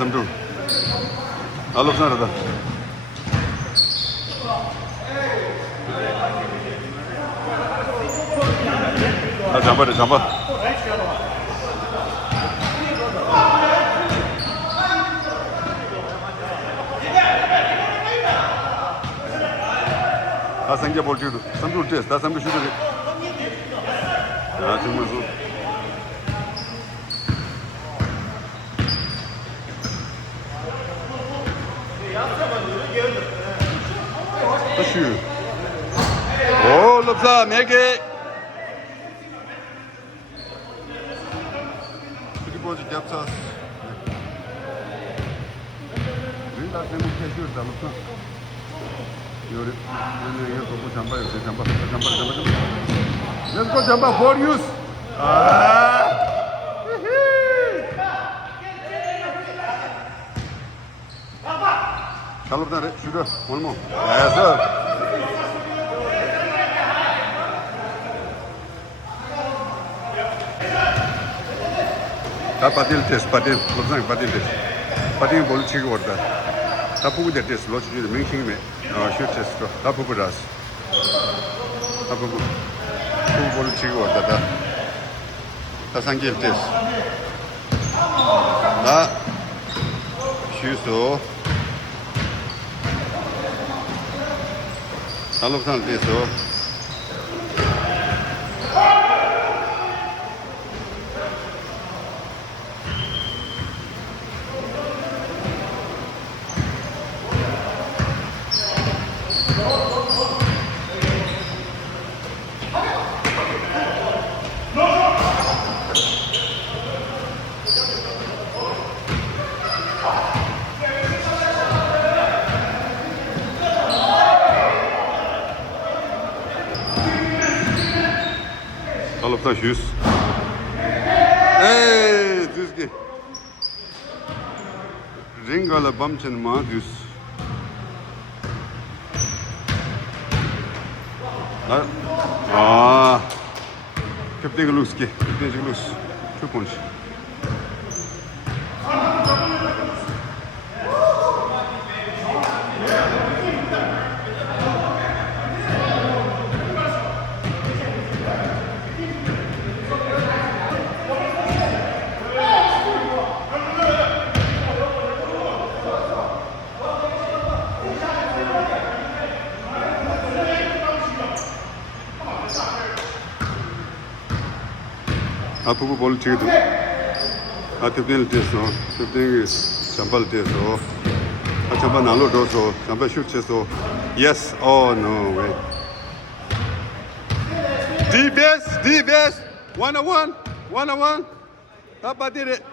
Samdur. Alıp nerede? Jumper. 다 생겨 볼 줄도. 삼두 test. 다 삼두 슈트. 아, 정말 소. Taşı. Oo, lütfen Mege. Futbolcu yapacağız. Rinda ne mutlu da lütfen. Yürü. Ne topu jumper. Let's go jumper for use. Kalıp nerede? Şurada. Onu mu? Yes sir. 다 빠질 테스트 빠질 로상 빠질 테스트 빠질 볼 치고 왔다 다 보고 될 테스트 로치 주의 명칭이 슈 테스트 다 보고 라스 다 보고 볼 치고 왔다 다 상길 테스트 다 슈소 달럽산 돼서 달럽산 슈스 에이 düzgün 링갈라 밤chen 마 düz 아 köpteki luski köpteki lus çok konuş 앞으로 볼 치기도 아트빈을 떼서 그때 잠발 떼서 잠발 나로 둬서 잠발 슛해서 yes or no way D-best 1-on-1 that did it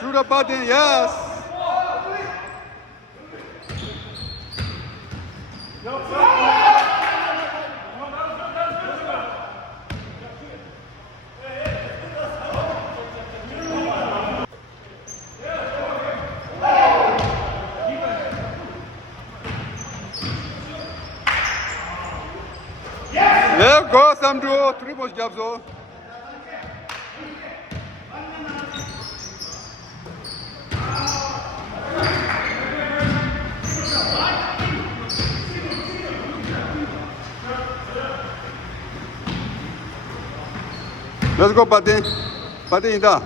shoot up button yes Let's go, Samdro. 3 points, Jabzo. Let's go, Pati. Pati, Ida.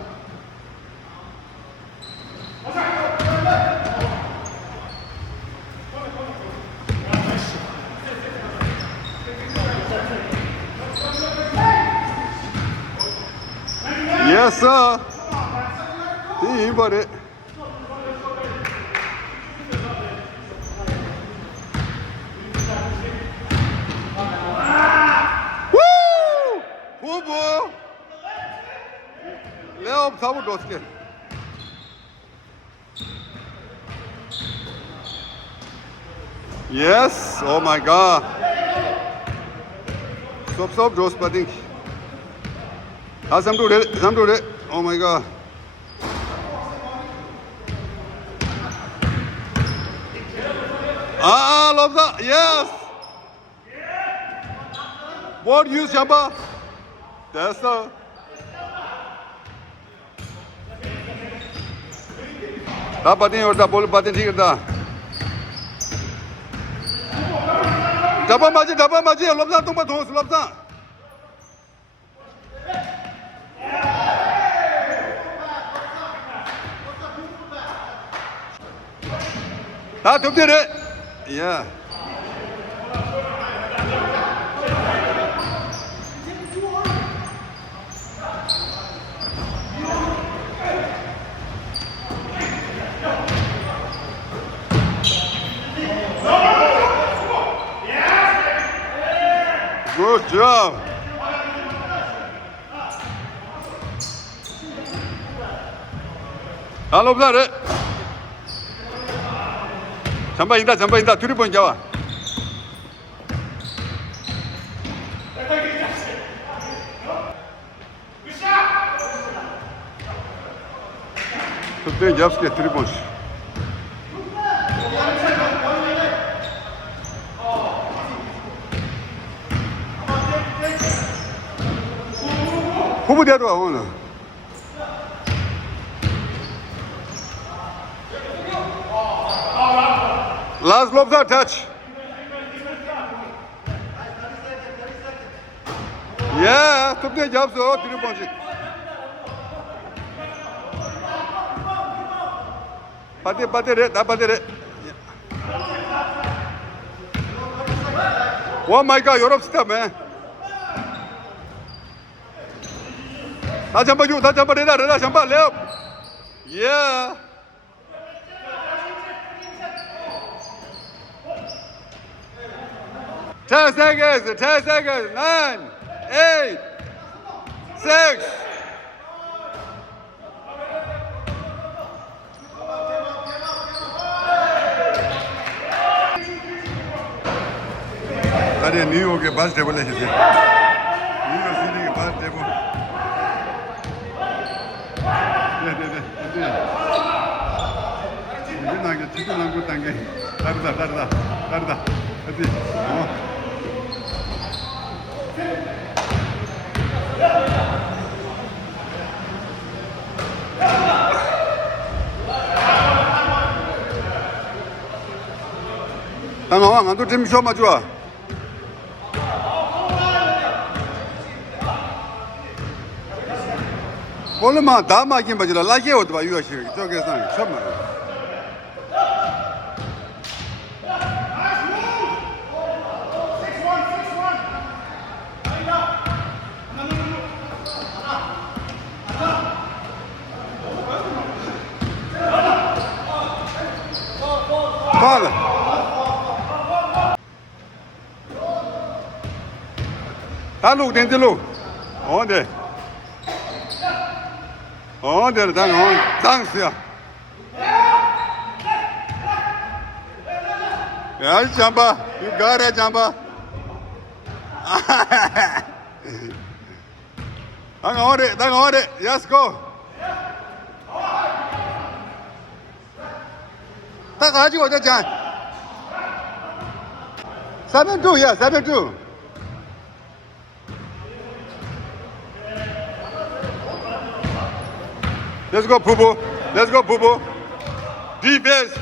Yes, sir. See, but it. Woo! Fubo. Leo, sabu doske. Yes. Oh my God. Stop, dos pading. Some do it. Oh my God. Love that. Yes. What use, Jamba? That's the. That button or the ball button here. Double magic. Love that. Don't toss. Love that. That took it. Yeah. Good job. I love that. 잠바 인다 3포인트 잡아 그때 잡스게 3포인트 후보대로 와 오늘 Last gloves are touch. Yeah, took the job so 3 points. Pati. Oh my God, Europe stuff, man. 다 잡아줘, 다 잡아, 레다, 잡아, 레업. Yeah. Ten seconds, 9, 8, 6. अरे न्यूयॉर्क के पास टेबल है New York city के पास टेबल दे 이게 나게 지도 남고 땅게 다르다 어디 당황 안도 좀 쉬어 맞아 원래만 다 막힌 바지라 라게 어디 봐 유아시 저기서 처음 Fala. Tá lu, dentro lu. Onde? Onde? Tá onde? Dança. Yeah, Jamba. You got it, Jamba. Hang on it. Yes, go. 딱 가지고 오자 자 7-2 7-2 Let's go 부부 Defense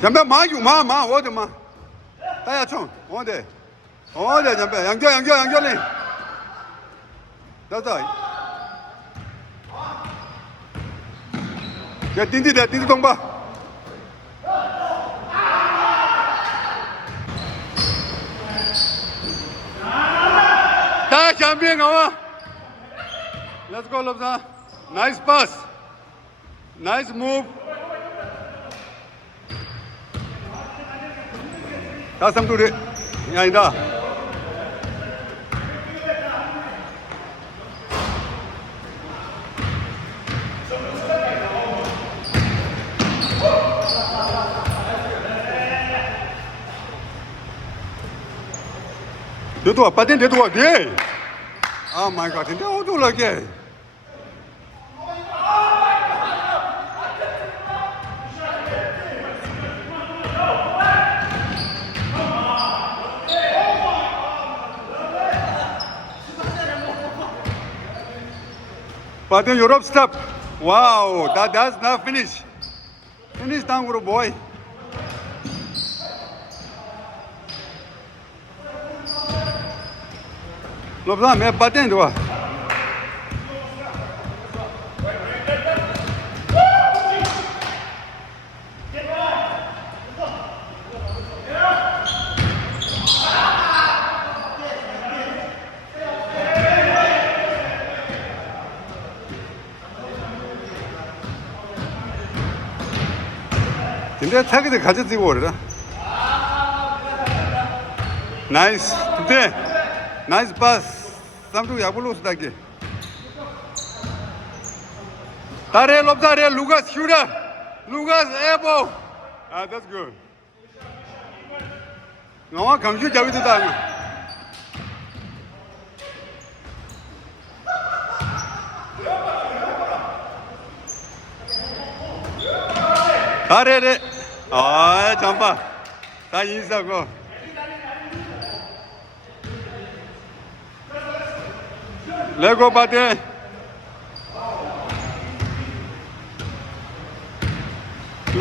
잠깐 마 어디 마 따야 총 어디 잠깐 양결이 됐다 야 딘디 동바 다 챔피언 가와 Let's go 럽사 Nice pass Nice move 다 삼두리 아니다 대도와 빠진 대도와 네 Oh my God 근데 어두울라게 But the Europe stop. Wow, that's not finished. Finish down, good boy. Lobsa, मैं बातें दुआ. 근데 타겟을 가져지고 오래라. 나이스. 근데 나이스 파스. 삼두 야불로 쓰다게. 다레 롭다레 루가스 슈터. 루가스 에보. 아, that's good. 너와 감시 잡이다. 다레레. 아, 잠바. 다 인사고. 레고 바데.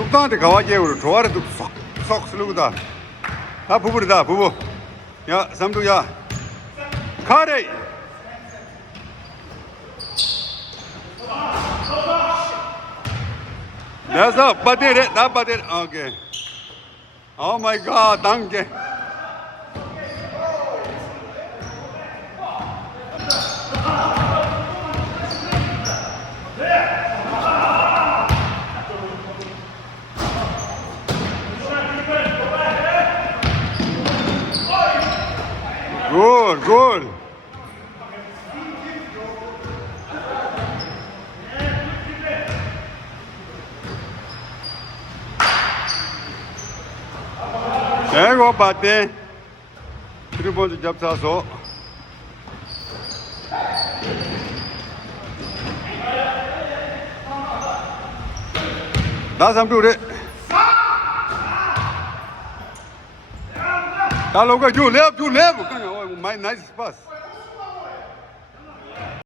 습당한테 가와지에로 좋아라도 쏙 슬루구다. 다 부부리다 부부. 야 삼두야. 카레. 내서 빠데레 나 빠데레 오케이. 오 마이 갓 당게. 굿, 굿. 에고 바테. 트리본즈 잡사서. 나 삼두 그래. 다 로가 주 랩. My nice pass.